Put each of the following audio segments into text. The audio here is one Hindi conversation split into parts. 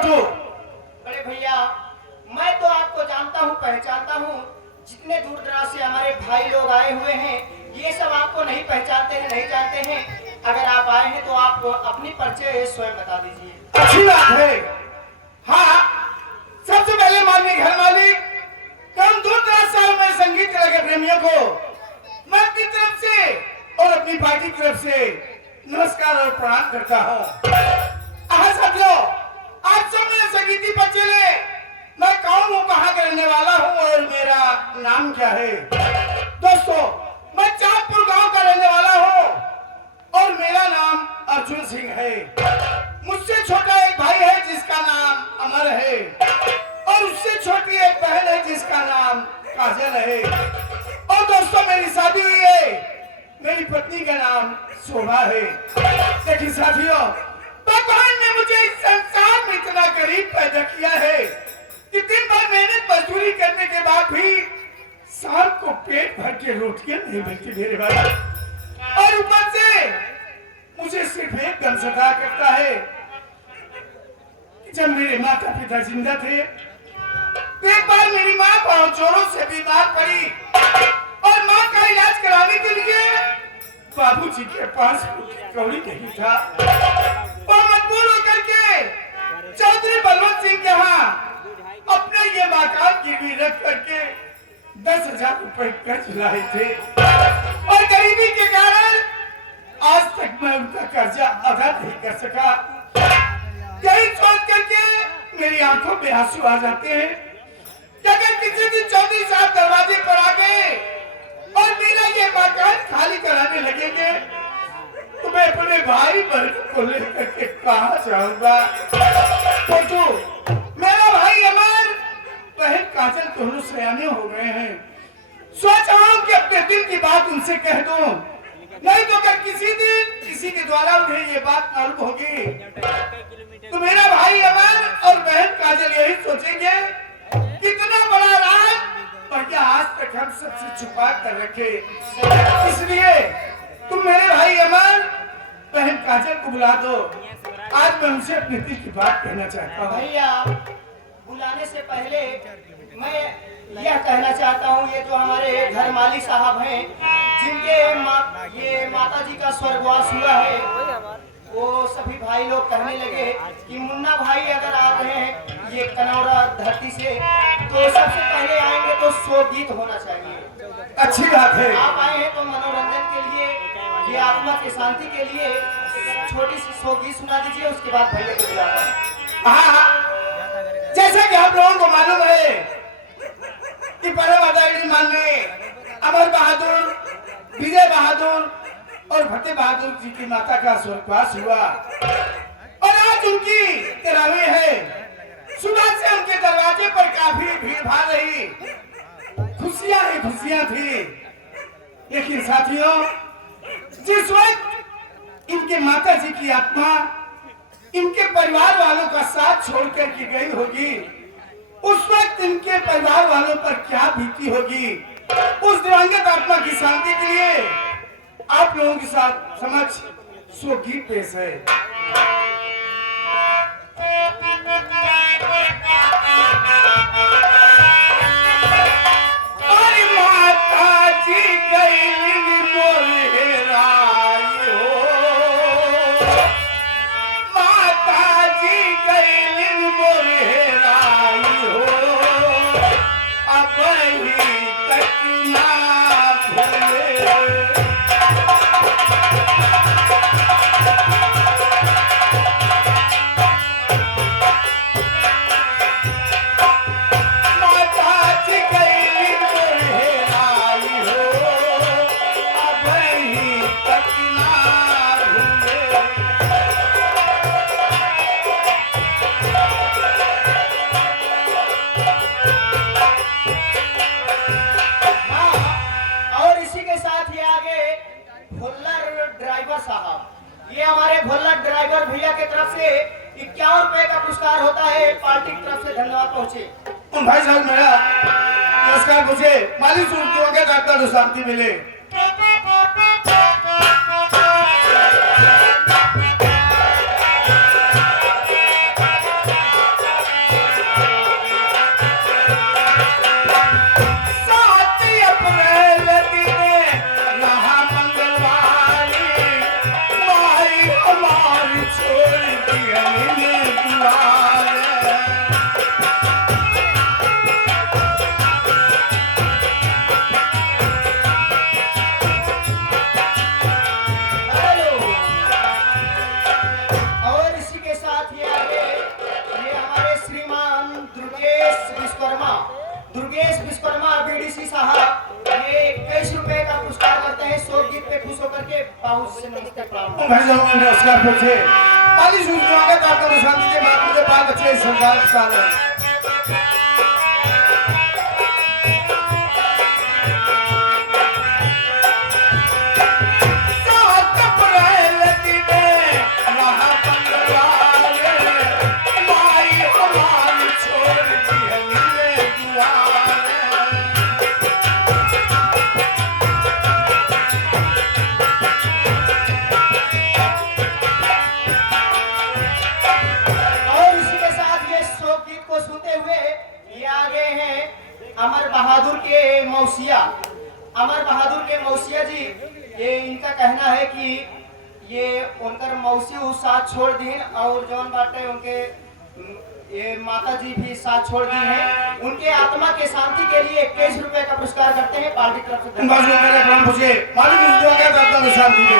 छोटू। बड़े भैया, मैं तो आपको जानता हूँ, पहचानता हूँ। जितने दूर दराज से हमारे भाई लोग आए हुए हैं, ये सब आपको नहीं पहचानते हैं, नहीं जानते हैं। अगर आप आए हैं तो आप अपनी परिचय स्वयं बता दीजिए। अच्छी बात है। हाँ, सबसे पहले माननीय घर मालिक, कम दूर दराज से मैं संगीत कला के प्रेमियों को मैं अपनी तरफ से और अपनी पार्टी की तरफ से नमस्कार और प्रणाम करता हूँ। साथियों, आज सब मेरे संगीती बच्चे ले, मैं कौन हूँ, कहाँ का रहने वाला हूँ और मेरा नाम क्या है। दोस्तों, मैं चांदपुर गांव का रहने वाला हूँ और मेरा नाम अर्जुन सिंह है। मुझसे छोटा एक भाई है जिसका नाम अमर है और उससे छोटी एक बहन है जिसका नाम काजल है। और दोस्तों, मेरी शादी हुई है, मेरी पत्नी का नाम शोभा है। लेकिन साथियों, भगवान ने मुझे इस संसार में इतना गरीब पैदा किया है कि दिन भर मेहनत मजदूरी करने के बाद भी शाम को पेट भर के रोटियां नहीं मिलती मेरे भाई। और ऊपर से मुझे सिर्फ एक गम सता करता है कि जब मेरे माता पिता जिंदा थे, एक बार मेरी माँ बहुत जोरों से बीमार पड़ी और माँ का इलाज कराने के लिए बाबूजी के पास कौड़ी नहीं था। और मजबूर होकर के चौधरी बलवंत सिंह के यहाँ अपने ये मकान गिरवी रख करके 10,000 रुपए कर्ज लाए थे और गरीबी के कारण आज तक मैं उनका कर्जा अदा नहीं कर सका। यही सोच करके मेरी आंखों में आंसू आ जाते हैं कि अगर किसी दिन चौधरी साहब दरवाजे पर आ गए और मेरा ये मकान खाली कराने लगेंगे तो मैं अपने भाई बहन को लेकर के कहाँ जाऊंगा। छोटू, मेरा भाई अमर, बहन काजल दोनों सयाने हो गए हैं। सोच रहा हूँ कि अपने दिल की बात उनसे कह दूं, नहीं तो अगर किसी दिन किसी के द्वारा उन्हें ये बात मालूम होगी तो मेरा भाई अमर और बहन काजल यही सोचेंगे कितना बड़ा राज भैया आज तक हम सबसे छुपा कर रखे। इसलिए तुम मेरे भाई अमर, बहन काजल को बुला दो। आज मैं उनसे अपने दिल की बात कहना चाहता हूँ। भैया, बुलाने से पहले मैं यह कहना चाहता हूँ, ये जो हमारे घर मालिक साहब हैं, जिनके ये माता जी का स्वर्गवास हुआ है, वो सभी भाई लोग कहने लगे कि मुन्ना भाई अगर आ रहे हैं ये कनौरा धरती से तो सबसे पहले आएंगे तो शोक गीत होना चाहिए। अच्छी बात है। आप आए हैं तो मनोरंजन के लिए, ये आत्मा की शांति के लिए छोटी सी शोक गीत सुना दीजिए, उसके बाद भैया को बुलाता हूं। हाँ, जैसा कि आप लोगों को मालूम है कि परम आदरणीय माननीय अमर बहादुर, विजय बहादुर और फतेह बहादुर जी की माता का स्वर्गवास हुआ और आज उनकी तेरहवीं है। सुबह से उनके दरवाजे पर काफी भीड़ भाड़ रही, खुशियां ही खुशियां थी। लेकिन साथियों, जिस वक्त इनके माता जी की आत्मा इनके परिवार वालों का साथ छोड़कर के गई होगी, उस वक्त इनके परिवार वालों पर क्या बीती होगी। उस दिवंगत आत्मा की शांति के लिए आप लोगों के साथ समक्ष शोक गीत पेश है। माता जी गई मोरहेराई हो, माता जी गई मोरहेराई हो, अब ही तक ना भूले। ये हमारे भोला ड्राइवर भैया की तरफ से 51 रुपए का पुरस्कार होता है, पार्टी की तरफ से धन्यवाद पहुंचे। भाई साहब, मेरा पुरस्कार मुझे माली सूरतियों के दाता तो शांति मिले। दिहली दुआर और इसी के साथ ये आगे ये हमारे श्रीमान दुर्गेश विश्वकर्मा बीडीसी साहब ये 21 रुपए का पुरस्कार करते हैं। शोक गीत पे खुश होकर के बहुत से नमस्ते प्रणाम। भाई लोगों ने नमस्कार करते पाली सुनने का आपका शांति के बात मुझे बाल बच्चे संसार साल और इसी के साथ ये शोक गीत को सुनते हुए ये आगे हैं अमर बहादुर के मौसिया जी। ये इनका कहना है कि ये उनकर मौसी साथ छोड़ दी और जौन बाटे उनके ये माता जी भी साथ छोड़ दी हैं। उनके आत्मा के शांति के लिए 21 रुपए का पुरस्कार करते हैं पार्टी तरफ से। बस वो मेरे प्रणाम पूछे मालिक सुनने का आपका शांति दे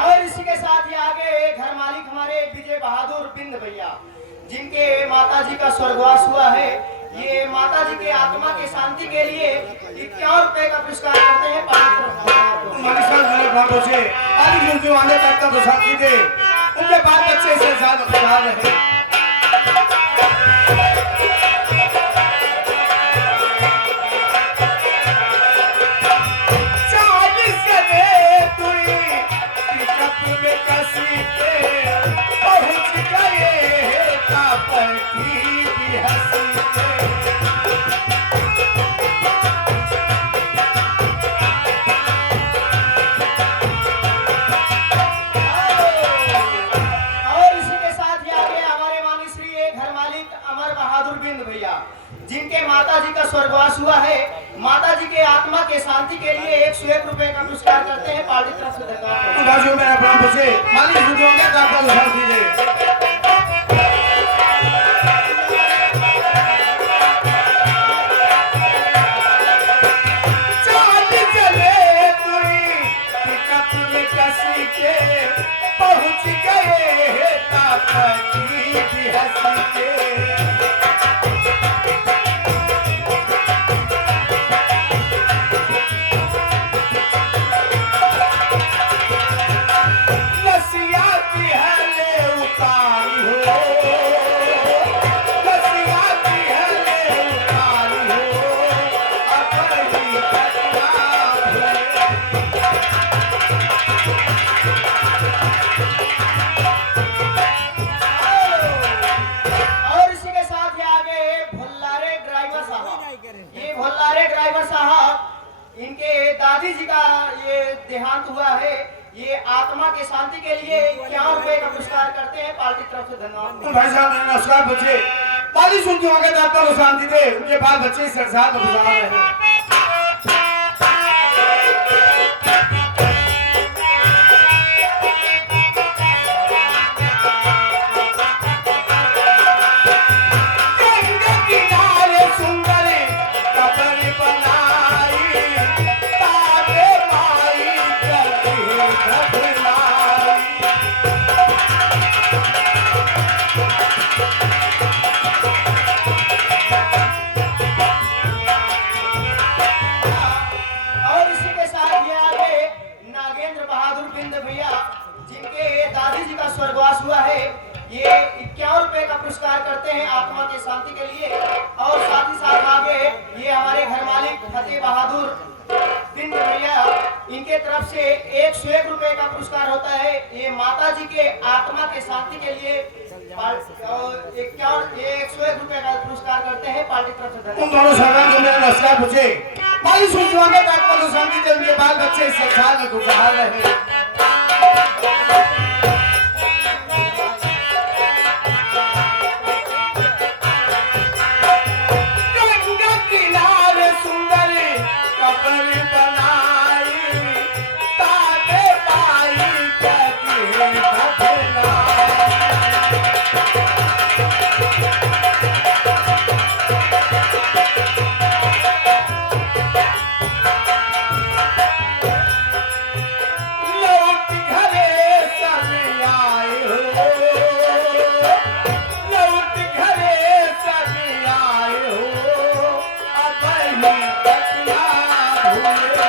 और इसी के साथ ये आगे घर मालिक हमारे विजय बहादुर बिंद भैया जिनके माता जी का स्वर्गवास हुआ है। ये माता जी के आत्मा के शांति के लिए 51 रुपए का पुरस्कार करते हैं पार्टी तरफ से। मालिक साहब मेरे प्रणाम पूछे मालिक जो आने तक का शांति दे उनके बाल बच्चे से साथ खुशहाल रहे और इसी के साथ ये आगे हमारे मानी श्री एक घर मालिक अमर बहादुर बिंद भैया जिनके माता जी का स्वर्गवास हुआ है। माता जी के आत्मा के शांति के लिए 101 रुपए का पुरस्कार करते हैं पार्टी तरफ से। धन्यवाद। बाजू मेरा प्रणाम पूछे मालिक सुनने का आपका शांति दे पहुंच गए ताकत की हंसी के नसिया की हले उतारी हो नसिया की हले उतारी हो अपनी घटना और इसी के साथ ये आगे भल्लारे ड्राइवर साहब। ये भल्लारे ड्राइवर साहब इनके दादी जी का ये देहांत हुआ है। ये आत्मा के शांति के लिए 51 रुपए का पुरस्कार करते हैं पार्टी तरफ से। धन्यवाद। भाई साहब मेरे नमस्कार बच्चे पाली सुनती होंगे तो आपको शांति दे उनके बाल बच्चे सरसार में गुजार रहे गंगा किनारे सुंदर कबर बनाई तारे माई करती घबराई दादी जी का स्वर्गवास हुआ है, ये 51 रुपए का पुरस्कार करते हैं आत्मा के शांति के लिए। और साथ ही साथ आगे ये हमारे घर मालिक फतेह बहादुर दिन भैया, इनके तरफ से 101 रुपए का पुरस्कार होता है। ये माता जी के आत्मा के शांति के लिए 101 रुपए का पुरस्कार करते हैं पार्टी तरफ से। उन दोनों सरदार को मेरा नमस्कार पूछे। माली सूझवाने का आत्मा को शांति दे, उनके बाल बच्चे इस संसार में खुशहाल रहे। गंगा किनारे सुंदर कबर बनाई, ताके पाई जगी बदलाई। लौट घरे सब आए हो, लौट घरे सब आए हो, अब ही तक ना भूले।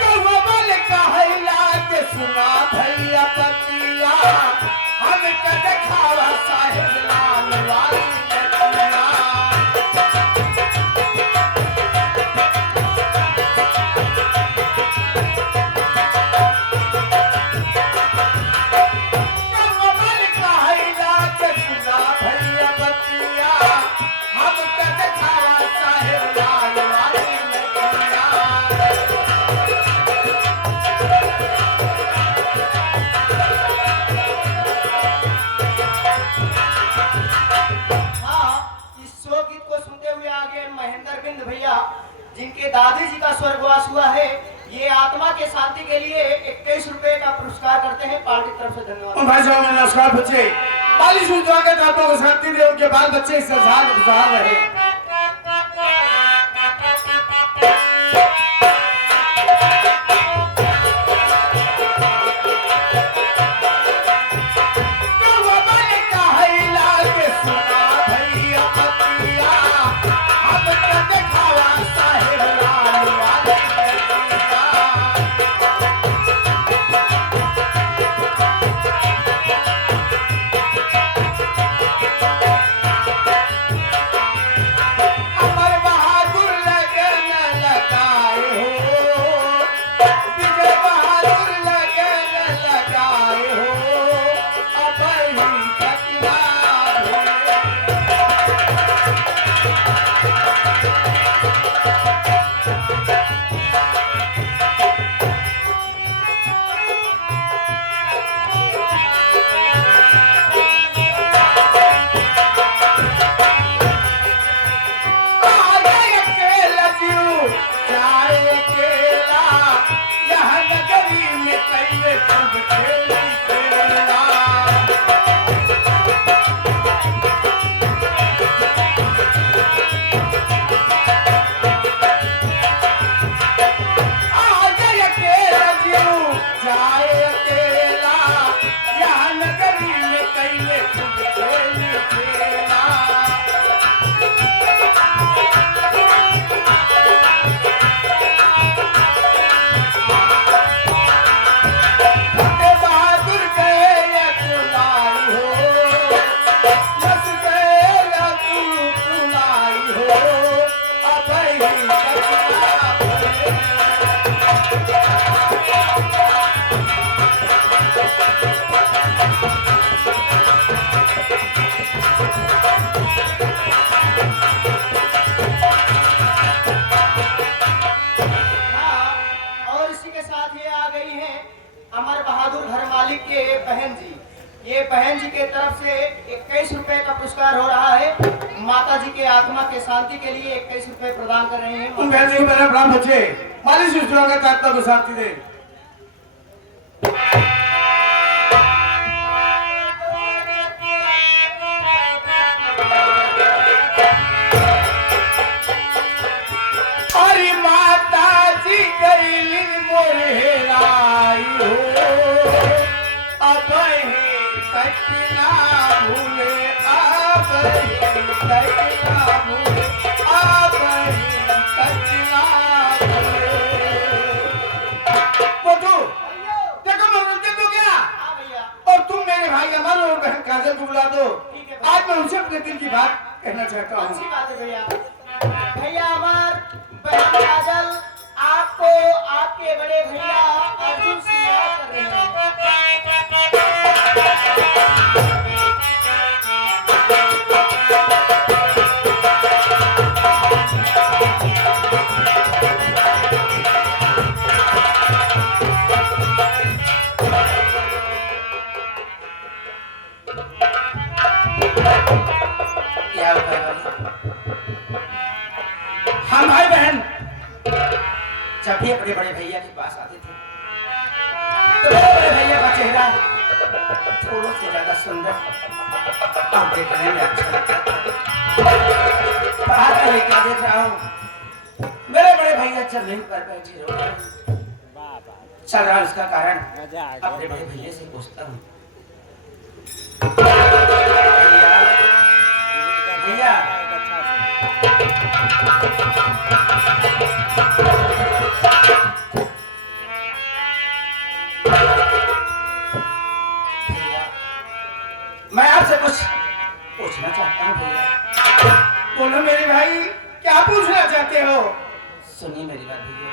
कव्वल कहला के सुना भैया पतिया, हम के देखावा साहेब लाल वाली बतिया। कव्वल कहला के सुना भैया पतिया, हम के देखावा साहेब लाल वाली बतिया। हाँ, इस शो गीत को सुनते हुए आगे महेंद्र बिंद भैया, जिनके दादी जी का स्वर्गवास हुआ है, ये आत्मा के शांति के लिए 21 रुपए का पुरस्कार करते हैं पार्टी की तरफ से। धन्यवाद। उन भाई साहब मेरे नमस्कार पूछे। माली सूझवा के आत्मा को शांति दे, उनके बाल बच्चे इस संसार में खुशहाल रहे। कव्वल कहला के सुना भैया पतिया, हम के देखावा साहेब लाल वाली बतिया। अमर बहादुर लगन लगाए हो, विजय बहादुर लगन लगाए हो, अब ही तक ना भूले। आए अकेला जीव जाए अकेला, यह नगरी में कैले खूब खेली खेला। आए अकेला जीव जाए अकेला, यह नगरी में कैले खूब खेली खेला। फतेह बहादुर गए तुलाई हो, बस गए तुलाई हो, अब ही तक ना भूले। हाँ, और इसी के साथ ये आ गई हैं अमर बहादुर घर मालिक के बहन जी। ये बहन जी के तरफ से 21 रुपए का पुरस्कार हो रहा है। माता जी के आत्मा के शांति के लिए 21 रुपए प्रदान कर रहे हैं। उन बहन जी को मेरा प्रणाम बच्चे। माली सूझवा के आत्मा को शांति दे। अब ही तक ना भूले, अब ही तक ना भूले, अब ही तक ना भूले। वो तू देखो मनोरंजन तो गया, हाँ भैया और तुम मेरे भाई अमन और बहन काजल को बुला दो। ठीक है भैया। आज मैं उनसे अपने दिल की बात कहना चाहता हूँ। अच्छी बात है भैया। भैया अमर, बहन काजल, आपको आपके बड़े भैया अर्जुन से याद कर रहे हैं। क्या होता है भाई? हम भाई बहन जब भी अपने बड़े भैया के पास आते थे तो बड़े भैया का चेहरा थोड़ा से ज्यादा सुंदर और देखने में अच्छा लगता था। बाहर का लेकर देख रहा हूँ मेरे बड़े भैया जमीन पर बैठे रो रहे हैं। चल रहा है उसका कारण अपने बड़े भैया से पूछता हूँ। भैया मैं आपसे कुछ पूछना चाहता हूँ भैया। बोलो मेरे भाई, क्या पूछना चाहते हो? सुनिए मेरी बात भैया।